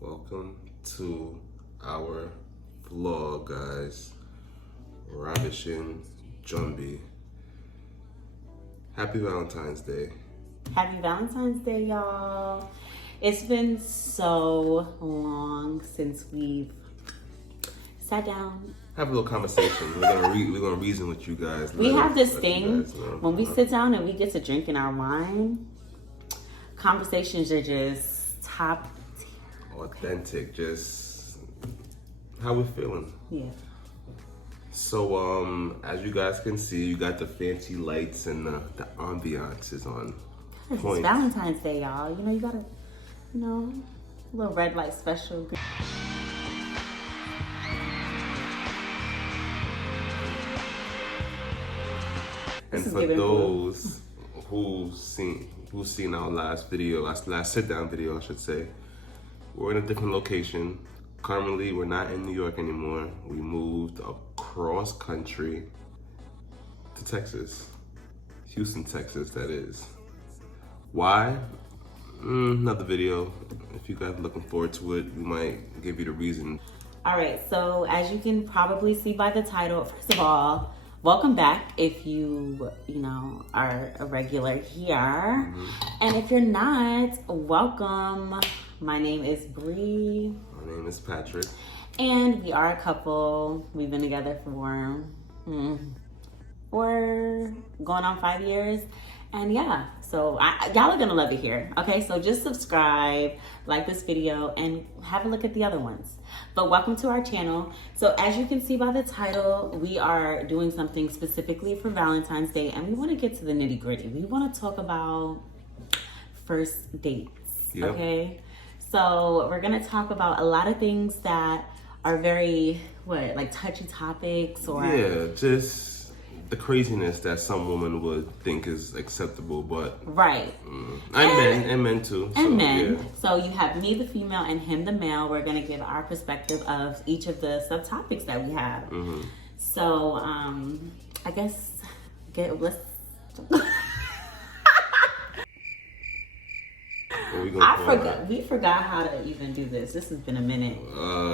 Welcome to our vlog, guys. Ravishing, Jumbie. Happy Valentine's Day. Happy Valentine's Day, y'all. It's been so long since we've sat down. Have a little conversation. We're gonna reason with you guys. We have this thing when we sit down and we get to drinking our wine. Conversations are just top tier. Authentic, just how we're feeling. Yeah. So as you guys can see, you got the fancy lights and the ambiance is on point. It's Valentine's Day, y'all. You know, you gotta, a little red light special. And for those who've seen our last video, last sit down video, I should say, we're in a different location. Currently, we're not in New York anymore. We moved across country to Texas, Houston, Texas, that is. Why? Another video. If you guys are looking forward to it, we might give you the reason. All right, so as you can probably see by the title, first of all, welcome back if you are a regular here. And if you're not, welcome. My name is Bree. My name is Patrick. And we are a couple. We've been together for going on 5 years. And yeah, so y'all are gonna love it here. Okay, so just subscribe, like this video, and have a look at the other ones. But welcome to our channel. So as you can see by the title, we are doing something specifically for Valentine's Day, and we want to get to the nitty gritty. We want to talk about first dates. Yep. Okay, so we're gonna talk about a lot of things that are very like touchy topics, or just the craziness that some women would think is acceptable, but right. And men too. And men. Yeah. So you have me, the female, and him, the male. We're gonna give our perspective of each of the subtopics that we have. So I guess let's. We forgot how to even do this. This has been a minute.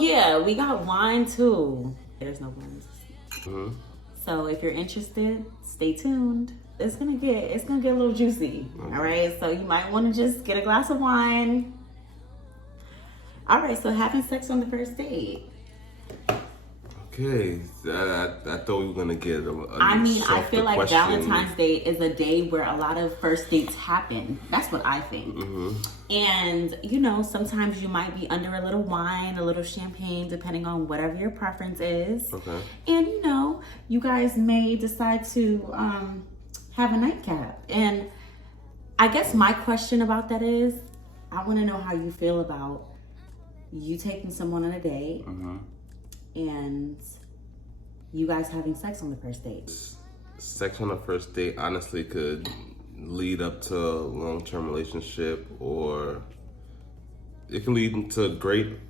Yeah, we got wine too. There's no wine. So if you're interested, stay tuned. It's gonna get a little juicy. All right, so you might want to just get a glass of wine. All right, so having sex on the first date. Okay, I thought we were gonna get I feel like Valentine's Day is a day where a lot of first dates happen. That's what I think. And sometimes you might be under a little wine, a little champagne, depending on whatever your preference is. Okay. And you guys may decide to have a nightcap. And I guess my question about that is, I want to know how you feel about you taking someone on a date. And you guys having sex on the first date. Sex on the first date honestly could lead up to a long-term relationship, or it can lead to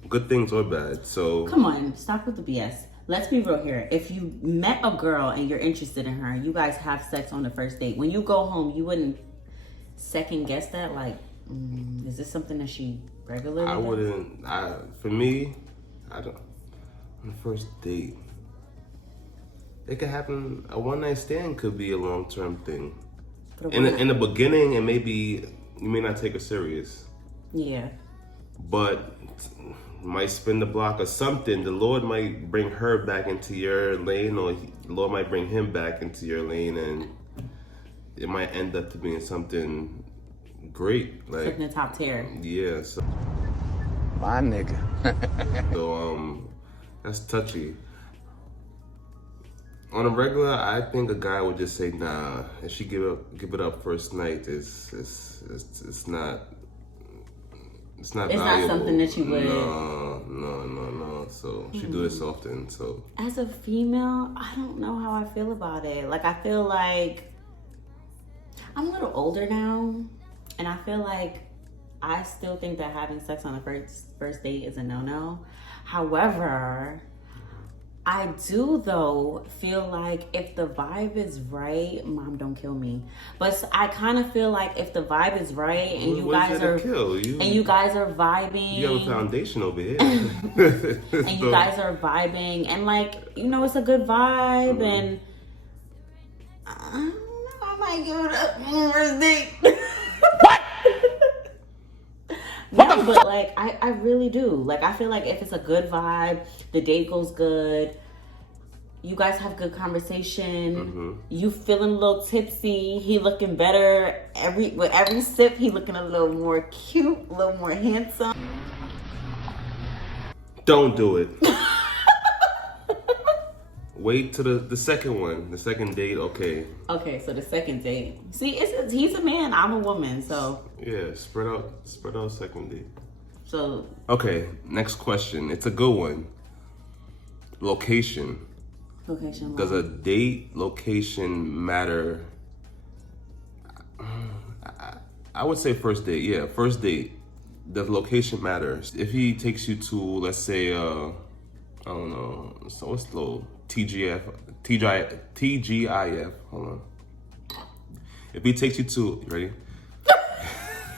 good things or bad. So come on, stop with the BS. Let's be real here. If you met a girl and you're interested in her, you guys have sex on the first date. When you go home, you wouldn't second guess that, like, is this something that she regularly does? I wouldn't. For me, I don't. On the first date, it could happen. A one-night stand could be a long-term thing. In the beginning, and maybe you may not take it serious. Yeah. But might spin the block or something. The Lord might bring her back into your lane, or the Lord might bring him back into your lane, and it might end up to being something great, like in the top tier. Yeah. So, my nigga. So that's touchy. On a regular, I think a guy would just say, nah. If she give it up first night, it's not valuable. It's not something that you would. No. So she do this often. So as a female, I don't know how I feel about it. Like, I feel like I'm a little older now, and I feel like I still think that having sex on the first date is a no-no. However, I do though feel like if the vibe is right, mom don't kill me. But I kind of feel like if the vibe is right and you guys are vibing, you have a foundation over here, and you guys are vibing, and like it's a good vibe, and I don't know, I might give it up on first date. What? No, but like I really do. Like I feel like if it's a good vibe, the date goes good, you guys have good conversation, you feeling a little tipsy, he looking better with every sip, he looking a little more cute, a little more handsome. Don't do it. Wait till the second one, the second date. Okay, so the second date. See, he's a man, I'm a woman, so yeah, spread out second date. So okay, next question. It's a good one. Location. Does a date location matter? I would say first date. Yeah, first date. Does location matter? If he takes you to, let's say, I don't know, so what's the little TGIF? Hold on. If he takes you to, you ready?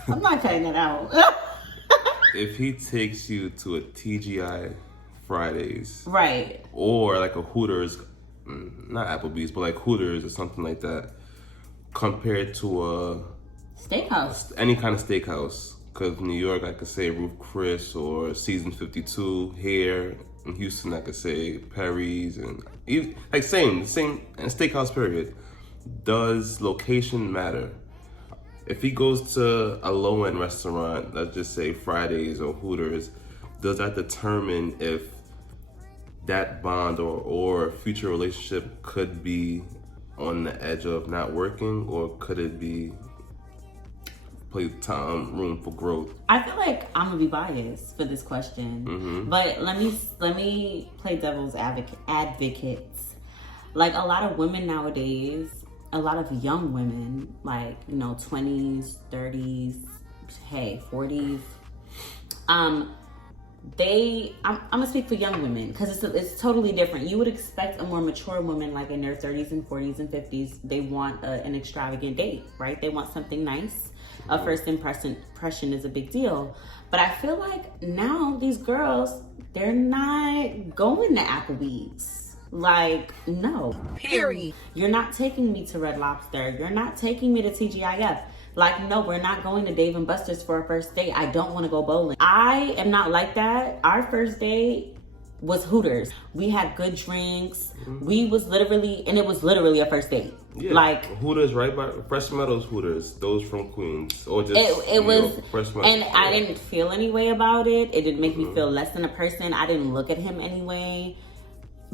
I'm not cutting it out. If he takes you to a TGI Fridays, right, or like a Hooters, not Applebee's, but like Hooters or something like that, compared to a steakhouse, any kind of steakhouse. Because New York, I could say Ruth Chris or Season 52. Here in Houston, I could say Perry's, and even, like same and steakhouse period. Does location matter? If he goes to a low-end restaurant, let's just say Fridays or Hooters, does that determine if that bond or future relationship could be on the edge of not working, or could it be room for growth? I feel like I'm gonna be biased for this question, but let me play devil's advocates. Like a lot of women nowadays, a lot of young women, like 20s, 30s, 40s. I'm gonna speak for young women because it's totally different. You would expect a more mature woman, like in their 30s and 40s and 50s, they want an extravagant date, right? They want something nice. A first impression is a big deal. But I feel like now these girls, they're not going to Applebee's. Like, no. Period. You're not taking me to Red Lobster. You're not taking me to TGIF. Like, no, we're not going to Dave & Buster's for a first date. I don't want to go bowling. I am not like that. Our first date was Hooters. We had good drinks. It was literally a first date. Yeah, like Hooters, right by Fresh Meadows Hooters, those from Queens, or just it was Fresh Meadows. And I didn't feel any way about it. It didn't make me feel less than a person. I didn't look at him anyway,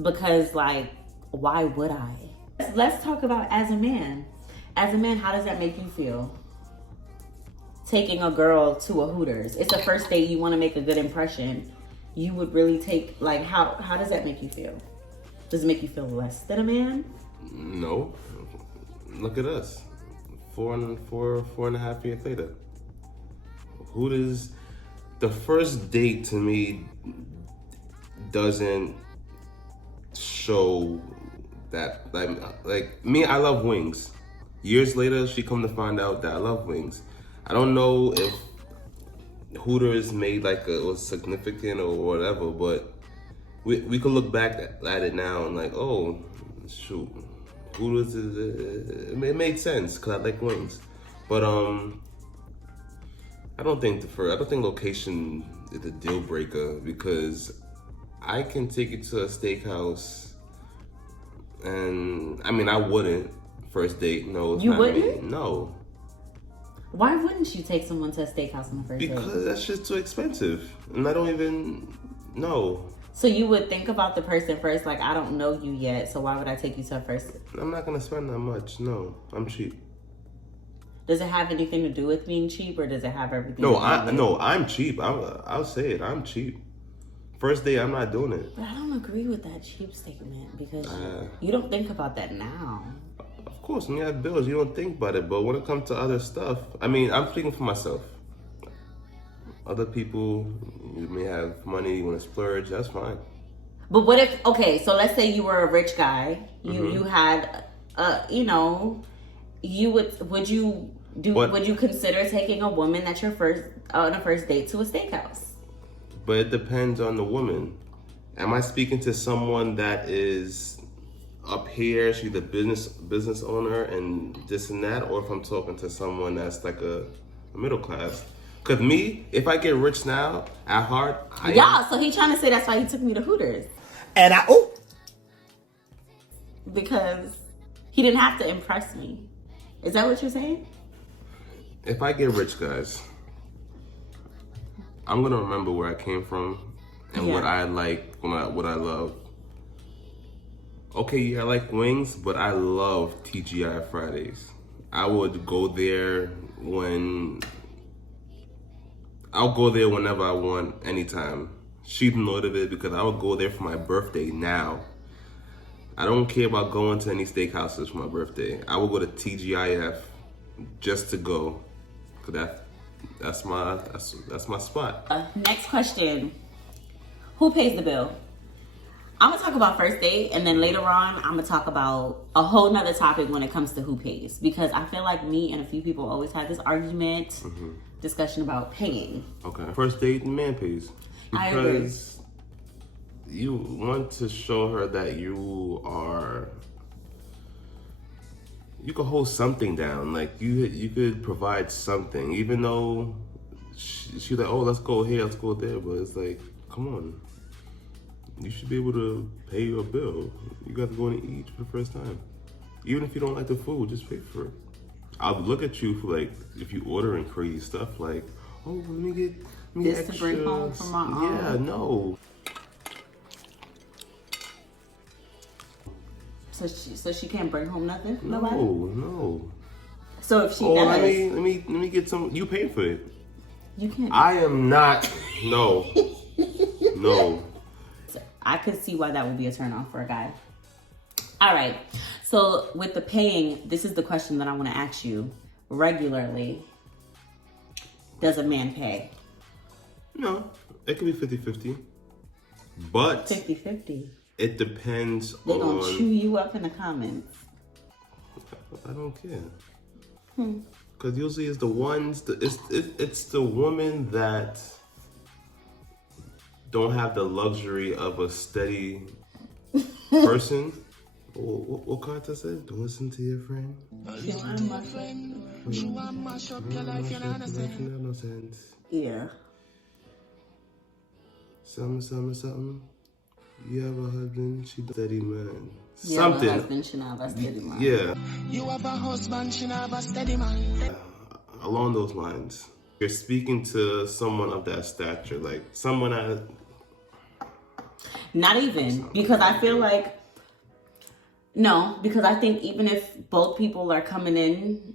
because like, why would I? Let's talk about as a man. As a man, how does that make you feel? Taking a girl to a Hooters. It's a first date. You want to make a good impression. You would really take, like, how does that make you feel? Does it make you feel less than a man? No. Look at us. 4.5 years later. Hooters, the first date to me doesn't show that, like me, I love wings. Years later, she come to find out that I love wings. I don't know if Hooters made was significant or whatever, but we could look back at it now and like, oh, shoot, Hooters it made sense because I like wings. But I don't think location is a deal breaker, because I can take you to a steakhouse, and I mean, I wouldn't first date. No, you wouldn't? Me. No. Why wouldn't you take someone to a steakhouse on the first date? Because that's just too expensive, and I don't even know. So you would think about the person first, like, I don't know you yet, so why would I take you to a first date? I'm not gonna spend that much. No, I'm cheap. Does it have anything to do with being cheap, or does it have everything? I'm cheap. I'll say it. I'm cheap. First date, I'm not doing it. But I don't agree with that cheap statement, because you don't think about that now. Of course, when you have bills, you don't think about it. But when it comes to other stuff, I mean, I'm speaking for myself. Other people, you may have money, you want to splurge, that's fine. But what if, okay, so let's say you were a rich guy. You had, you know, would you consider taking a woman at your on a first date to a steakhouse? But it depends on the woman. Am I speaking to someone that is up here, she's a business owner and this and that, or if I'm talking to someone that's like a middle class? Because me, if I get rich now, at heart, so he trying to say that's why he took me to Hooters. And because he didn't have to impress me. Is that what you're saying? If I get rich, guys, I'm gonna remember where I came from and what I like, what I love. Okay, yeah, I like wings, but I love TGI Fridays. I would go there I'll go there whenever I want, anytime. She's motivated because I would go there for my birthday now. I don't care about going to any steakhouses for my birthday. I will go to TGIF just to go. Cause that's my spot. Next question. Who pays the bill? I'm gonna talk about first date, and then later on, I'm gonna talk about a whole nother topic when it comes to who pays. Because I feel like me and a few people always have this argument, discussion about paying. Okay. First date, the man pays. I agree. Because you want to show her that you could hold something down. Like you could provide something, even though she's like, oh, let's go here, let's go there. But it's like, come on. You should be able to pay your bill. You got to go and eat for the first time. Even if you don't like the food, just pay for it. I'll look at you for like, if you ordering crazy stuff like, oh, let me get this extras. To bring home from my aunt. Yeah, no. So she can't bring home nothing? Nobody? No. So if she does. let me get some, you pay for it. You can't. I am not, no. No. I could see why that would be a turn off for a guy. All right. So with the paying, this is the question that I want to ask you regularly. Does a man pay? No, it could be 50-50. But 50-50. It depends on... They're going to chew you up in the comments. I don't care. Because usually it's the ones, it's the women that don't have the luxury of a steady person. What Carter said? Don't listen to your friend. I'm my friend. You want to mash up your life, you know what I'm saying? No sense. Yeah. Something. You have a husband, she steady man. You have a husband, she not a steady man. Yeah. You have a husband, she not a steady man. Along those lines. You're speaking to someone of that stature, like someone that... Not even, because I feel like... No, because I think even if both people are coming in,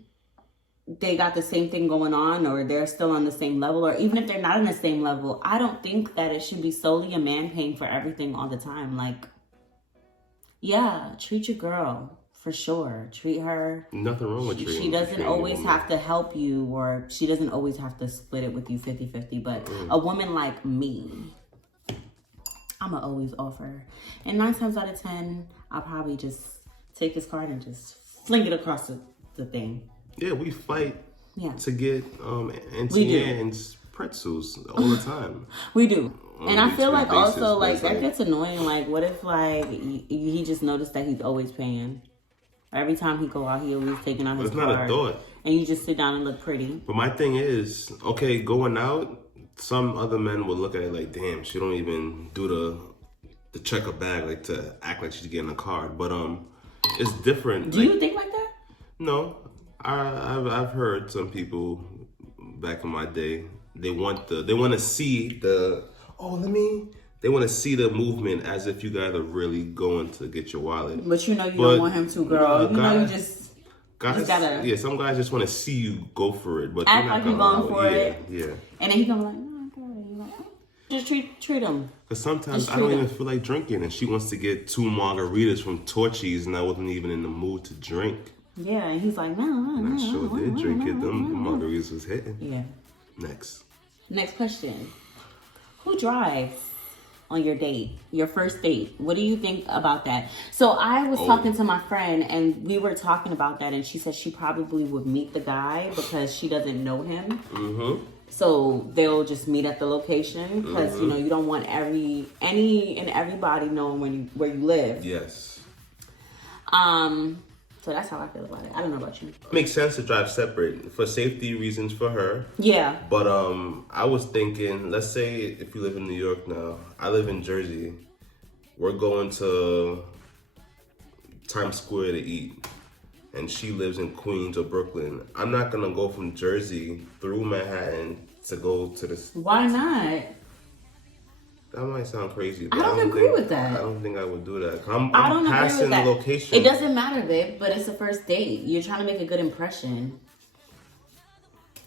they got the same thing going on, or they're still on the same level, or even if they're not on the same level, I don't think that it should be solely a man paying for everything all the time. Like, yeah, treat your girl, for sure. Treat her. Nothing wrong with treating. She doesn't always have to help you, or she doesn't always have to split it with you 50-50, but a woman like me, I'ma always offer. And 9 times out of 10, I'll probably just take his card and just fling it across the thing. Yeah, we fight to get Auntie Anne's pretzels all the time. We do. And I feel like basis, also, like, that gets annoying. Like, what if, like, he just noticed that he's always paying? Every time he go out, he always taking out his card. It's not a thought. And you just sit down and look pretty. But my thing is, okay, going out, some other men will look at it like, damn, she don't even do the check her bag, like, to act like she's getting a card. But it's different. Do you think like that? No. I've heard some people back in my day, they want to see they want to see the movement as if you guys are really going to get your wallet. But you know you don't want him to, girl. You know you just gotta. Yeah, some guys just want to see you go for it, but act like you're going for it. Yeah. And then he gonna be like, no, I got it. You're like, just treat him. Because sometimes I don't even feel like drinking, and she wants to get 2 margaritas from Torchy's, and I wasn't even in the mood to drink. Yeah, and he's like, no. And I sure did drink it. Them margaritas was hitting. Yeah. Next question. Who drives? on your date, your first date? What do you think about that? So I was talking to my friend and we were talking about that, and she said she probably would meet the guy because she doesn't know him. Mm-hmm. So they'll just meet at the location because you know you don't want any and everybody knowing where you live. Yes. So that's how I feel about it. I don't know about you. It makes sense to drive separate for safety reasons for her. Yeah. But I was thinking, let's say if you live in New York now, I live in Jersey. We're going to Times Square to eat, and she lives in Queens or Brooklyn. I'm not gonna go from Jersey through Manhattan to go to this. Why not? That might sound crazy. But I don't agree with that. I don't think I would do that. I'm don't passing agree with that. the location. It doesn't matter, babe, but it's a first date. You're trying to make a good impression.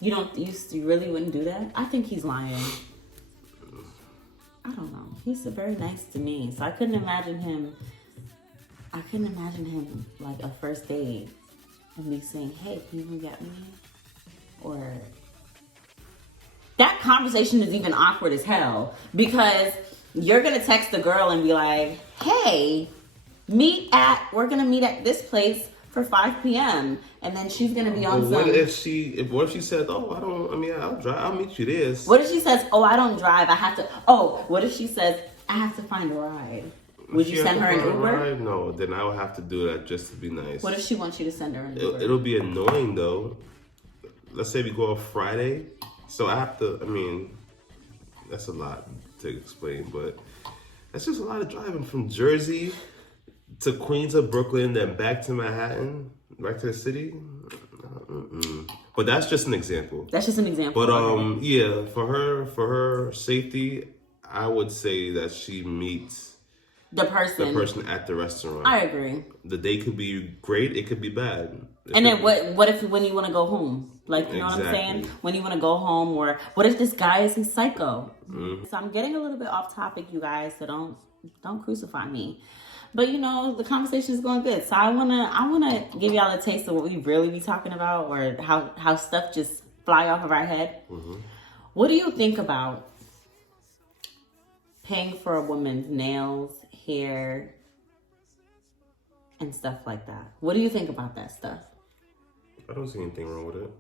You really wouldn't do that? I think he's lying. I don't know. He's very nice to me, so I couldn't imagine him like a first date and me saying, "Hey, can you get me?" Or that conversation is even awkward as hell because you're gonna text the girl and be like, "Hey, we're gonna meet at this place for 5 p.m. and then she's gonna be on. What if she said, "Oh, I'll drive. I'll meet you there." What if she says, "Oh, I don't drive. I have to." Oh, what if she says, "I have to find a ride"? Would you send her an Uber? No, then I would have to do that just to be nice. What if she wants you to send her an Uber? It'll be annoying though. Let's say we go off Friday. So I have to, that's a lot to explain, but that's just a lot of driving from Jersey to Queens or Brooklyn, then back to Manhattan, back to the city. But that's just an example. That's just an example. But yeah, for her safety, I would say that she meets the person at the restaurant. I agree. The date could be great, it could be bad. And then what if when you want to go home? Like, you know what I'm saying? When you want to go home, or what if this guy is a psycho? Mm-hmm. So I'm getting a little bit off topic, you guys, so don't crucify me. But you know, the conversation is going good. So I wanna give y'all a taste of what we really be talking about, or how stuff just fly off of our head. Mm-hmm. What do you think about paying for a woman's nails, hair, and stuff like that? What do you think about that stuff? I don't see anything wrong with it.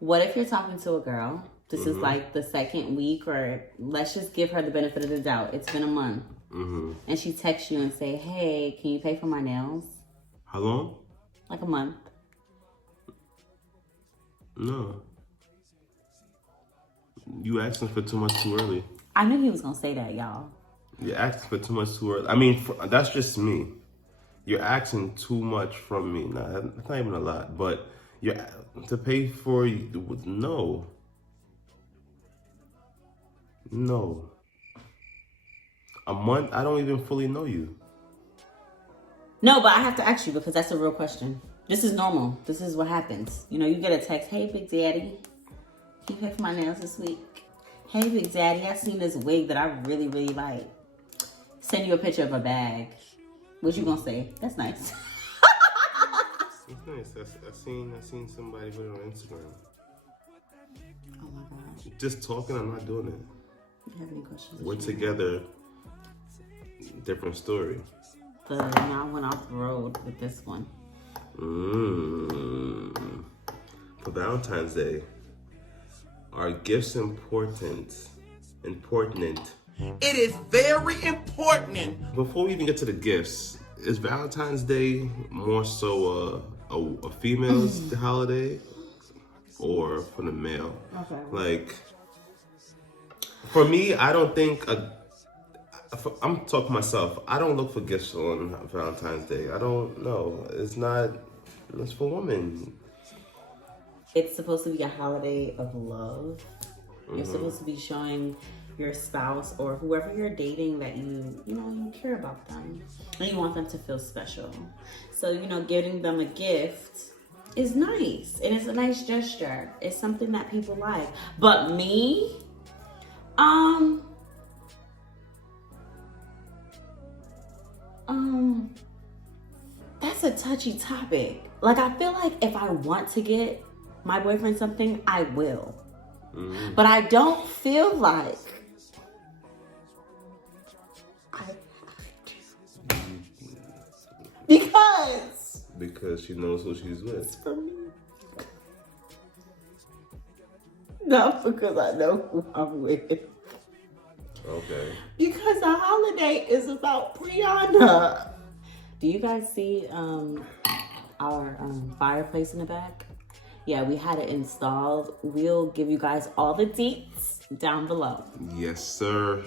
What if you're talking to a girl? This is like the second week, or let's just give her the benefit of the doubt. It's been a month. Mm-hmm. And she texts you and say, "Hey, can you pay for my nails?" How long? Like a month. No. You asking for too much too early. I knew he was going to say that, y'all. You're asking for too much too early. That's just me. You're asking too much from me. Nah, that's not even a lot, but to pay for no. A month, I don't even fully know you. No, but I have to ask you because that's a real question. This is normal. This is what happens. You know, you get a text, "Hey, Big Daddy, can you pay for my nails this week? Hey, Big Daddy, I seen this wig that I really, really like. Send you a picture of a bag." What you gonna say? That's nice. It's nice. I seen somebody put it on Instagram. Oh my gosh. Just talking, I'm not doing it. You have any questions? We're together. Different story. But now I went off the road with this one. For Valentine's Day, are gifts important? It is very important. Before we even get to the gifts, is Valentine's Day more so a female's holiday or for the male? Okay. Like, for me, I don't think I'm talking myself. I don't look for gifts on Valentine's Day. I don't know. It's for women. It's supposed to be a holiday of love. Mm-hmm. You're supposed to be showing your spouse or whoever you're dating that you care about them and you want them to feel special. So, giving them a gift is nice and it's a nice gesture. It's something that people like. But me, that's a touchy topic. Like, I feel like if I want to get my boyfriend something, I will. Mm-hmm. But I don't feel like Because she knows who she's with. It's for me. Not because I know who I'm with. Okay. Because the holiday is about Brianna. Do you guys see our fireplace in the back? Yeah, we had it installed. We'll give you guys all the deets down below. Yes, sir.